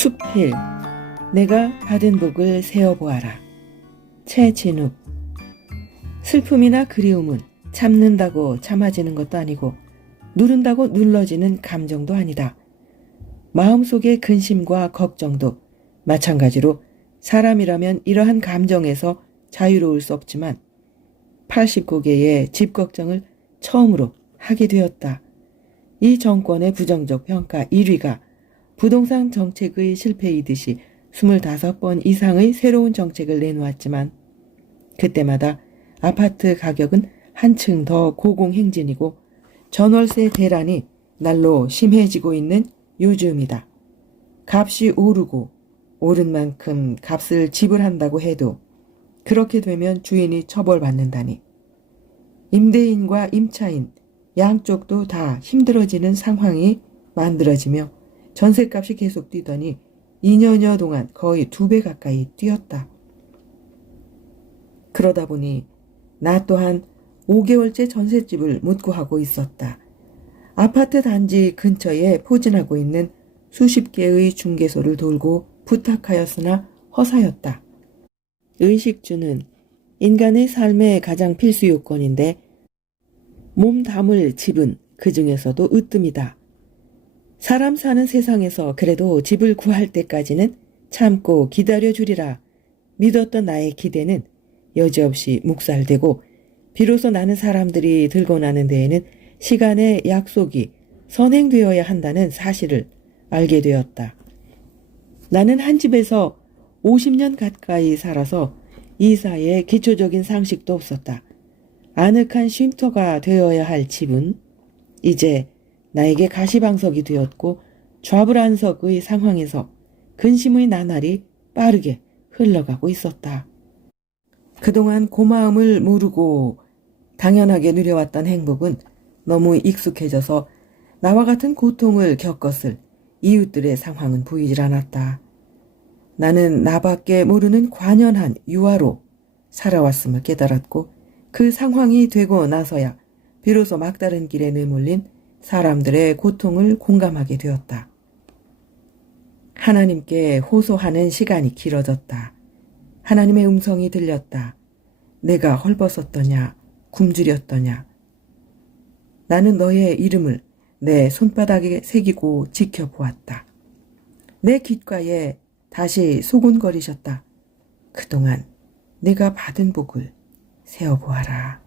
수필, 내가 받은 복을 세어보아라. 최진욱. 슬픔이나 그리움은 참는다고 참아지는 것도 아니고 누른다고 눌러지는 감정도 아니다. 마음속의 근심과 걱정도 마찬가지로 사람이라면 이러한 감정에서 자유로울 수 없지만 89개의 집 걱정을 처음으로 하게 되었다. 이 정권의 부정적 평가 1위가 부동산 정책의 실패이듯이 25번 이상의 새로운 정책을 내놓았지만 그때마다 아파트 가격은 한층 더 고공행진이고 전월세 대란이 날로 심해지고 있는 요즘이다. 값이 오르고 오른 만큼 값을 지불한다고 해도 그렇게 되면 주인이 처벌받는다니. 임대인과 임차인 양쪽도 다 힘들어지는 상황이 만들어지며 전셋값이 계속 뛰더니 2년여 동안 거의 2배 가까이 뛰었다. 그러다 보니 나 또한 5개월째 전셋집을 묻고 있었다. 아파트 단지 근처에 포진하고 있는 수십 개의 중개소를 돌고 부탁하였으나 허사였다. 의식주는 인간의 삶의 가장 필수 요건인데 몸 담을 집은 그 중에서도 으뜸이다. 사람 사는 세상에서 그래도 집을 구할 때까지는 참고 기다려주리라 믿었던 나의 기대는 여지없이 묵살되고 비로소 나는 사람들이 들고 나는 데에는 시간의 약속이 선행되어야 한다는 사실을 알게 되었다. 나는 한 집에서 50년 가까이 살아서 이사의 기초적인 상식도 없었다. 아늑한 쉼터가 되어야 할 집은 이제 나에게 가시방석이 되었고 좌불안석의 상황에서 근심의 나날이 빠르게 흘러가고 있었다. 그동안 고마움을 모르고 당연하게 누려왔던 행복은 너무 익숙해져서 나와 같은 고통을 겪었을 이웃들의 상황은 보이질 않았다. 나는 나밖에 모르는 관연한 유아로 살아왔음을 깨달았고 그 상황이 되고 나서야 비로소 막다른 길에 내몰린 사람들의 고통을 공감하게 되었다. 하나님께 호소하는 시간이 길어졌다. 하나님의 음성이 들렸다. 내가 헐벗었더냐, 굶주렸더냐. 나는 너의 이름을 내 손바닥에 새기고 지켜보았다. 내 귓가에 다시 소곤거리셨다. 그동안 내가 받은 복을 세어보아라.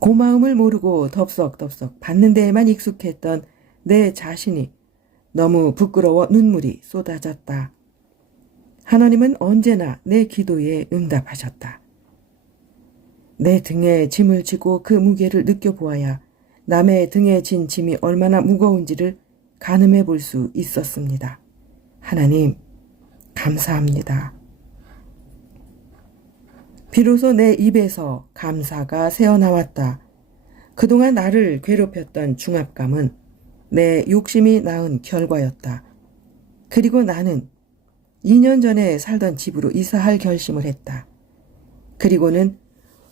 고마움을 모르고 덥석덥석 받는 데에만 익숙했던 내 자신이 너무 부끄러워 눈물이 쏟아졌다. 하나님은 언제나 내 기도에 응답하셨다. 내 등에 짐을 지고 그 무게를 느껴보아야 남의 등에 진 짐이 얼마나 무거운지를 가늠해 볼 수 있었습니다. 하나님, 감사합니다. 비로소 내 입에서 감사가 새어나왔다. 그동안 나를 괴롭혔던 중압감은 내 욕심이 낳은 결과였다. 그리고 나는 2년 전에 살던 집으로 이사할 결심을 했다. 그리고는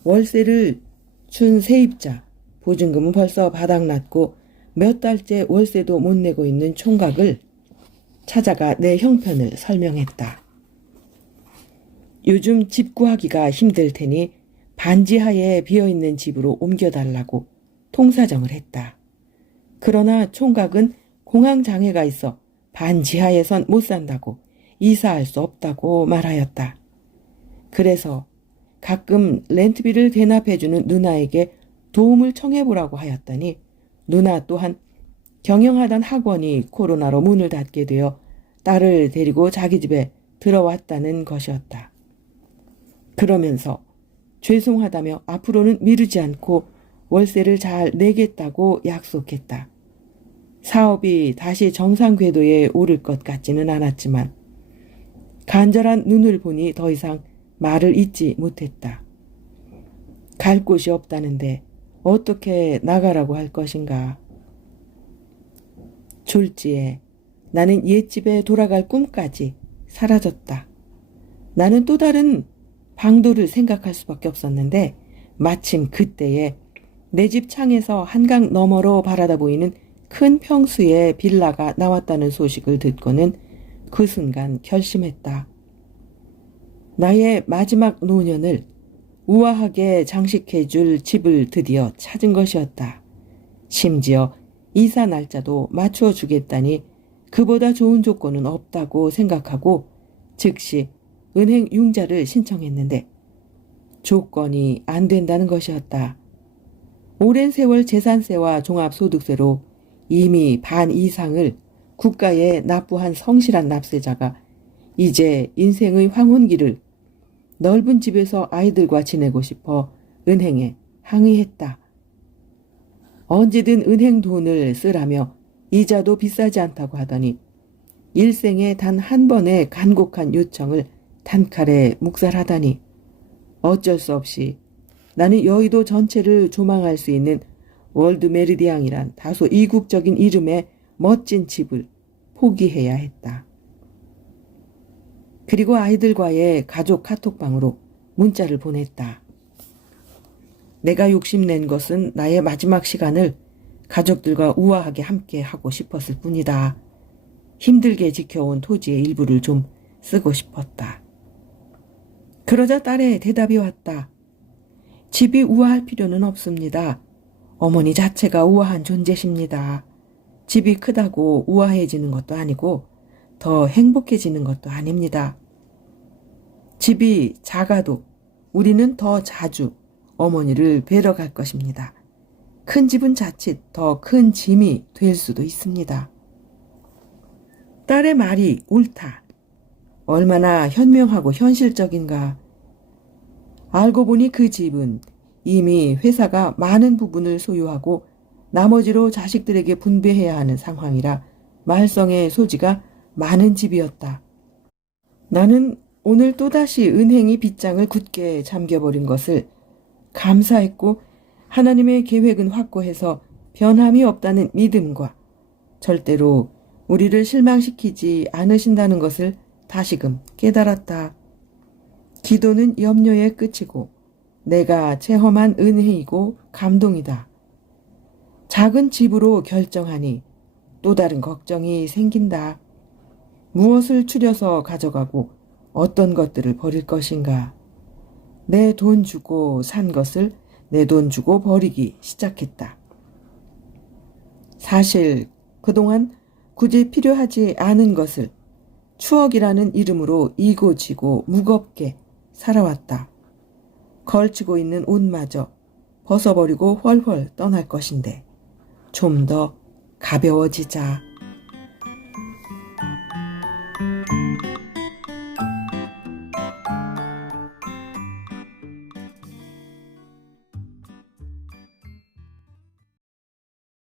월세를 준 세입자, 보증금은 벌써 바닥났고 몇 달째 월세도 못 내고 있는 총각을 찾아가 내 형편을 설명했다. 요즘 집 구하기가 힘들 테니 반지하에 비어있는 집으로 옮겨달라고 통사정을 했다. 그러나 총각은 공황장애가 있어 반지하에선 못 산다고 이사할 수 없다고 말하였다. 그래서 가끔 렌트비를 대납해주는 누나에게 도움을 청해보라고 하였더니 누나 또한 경영하던 학원이 코로나로 문을 닫게 되어 딸을 데리고 자기 집에 들어왔다는 것이었다. 그러면서 죄송하다며 앞으로는 미루지 않고 월세를 잘 내겠다고 약속했다. 사업이 다시 정상 궤도에 오를 것 같지는 않았지만 간절한 눈을 보니 더 이상 말을 잇지 못했다. 갈 곳이 없다는데 어떻게 나가라고 할 것인가. 졸지에 나는 옛집에 돌아갈 꿈까지 사라졌다. 나는 또 다른 방도를 생각할 수밖에 없었는데 마침 그때에 내 집 창에서 한강 너머로 바라다 보이는 큰 평수의 빌라가 나왔다는 소식을 듣고는 그 순간 결심했다. 나의 마지막 노년을 우아하게 장식해줄 집을 드디어 찾은 것이었다. 심지어 이사 날짜도 맞추어 주겠다니 그보다 좋은 조건은 없다고 생각하고 즉시 은행 융자를 신청했는데 조건이 안 된다는 것이었다. 오랜 세월 재산세와 종합소득세로 이미 반 이상을 국가에 납부한 성실한 납세자가 이제 인생의 황혼기를 넓은 집에서 아이들과 지내고 싶어 은행에 항의했다. 언제든 은행 돈을 쓰라며 이자도 비싸지 않다고 하더니 일생에 단 한 번의 간곡한 요청을 단칼에 묵살하다니 어쩔 수 없이 나는 여의도 전체를 조망할 수 있는 월드 메리디앙이란 다소 이국적인 이름의 멋진 집을 포기해야 했다. 그리고 아이들과의 가족 카톡방으로 문자를 보냈다. 내가 욕심낸 것은 나의 마지막 시간을 가족들과 우아하게 함께 하고 싶었을 뿐이다. 힘들게 지켜온 토지의 일부를 좀 쓰고 싶었다. 그러자 딸의 대답이 왔다. 집이 우아할 필요는 없습니다. 어머니 자체가 우아한 존재십니다. 집이 크다고 우아해지는 것도 아니고 더 행복해지는 것도 아닙니다. 집이 작아도 우리는 더 자주 어머니를 뵈러 갈 것입니다. 큰 집은 자칫 더 큰 짐이 될 수도 있습니다. 딸의 말이 옳다. 얼마나 현명하고 현실적인가. 알고 보니 그 집은 이미 회사가 많은 부분을 소유하고 나머지로 자식들에게 분배해야 하는 상황이라 말썽의 소지가 많은 집이었다. 나는 오늘 또다시 은행이 빗장을 굳게 잠겨버린 것을 감사했고 하나님의 계획은 확고해서 변함이 없다는 믿음과 절대로 우리를 실망시키지 않으신다는 것을 다시금 깨달았다. 기도는 염려의 끝이고 내가 체험한 은혜이고 감동이다. 작은 집으로 결정하니 또 다른 걱정이 생긴다. 무엇을 추려서 가져가고 어떤 것들을 버릴 것인가. 내 돈 주고 산 것을 내 돈 주고 버리기 시작했다. 사실 그동안 굳이 필요하지 않은 것을 추억이라는 이름으로 이고지고 무겁게 살아왔다. 걸치고 있는 옷마저 벗어버리고 훨훨 떠날 것인데 좀 더 가벼워지자.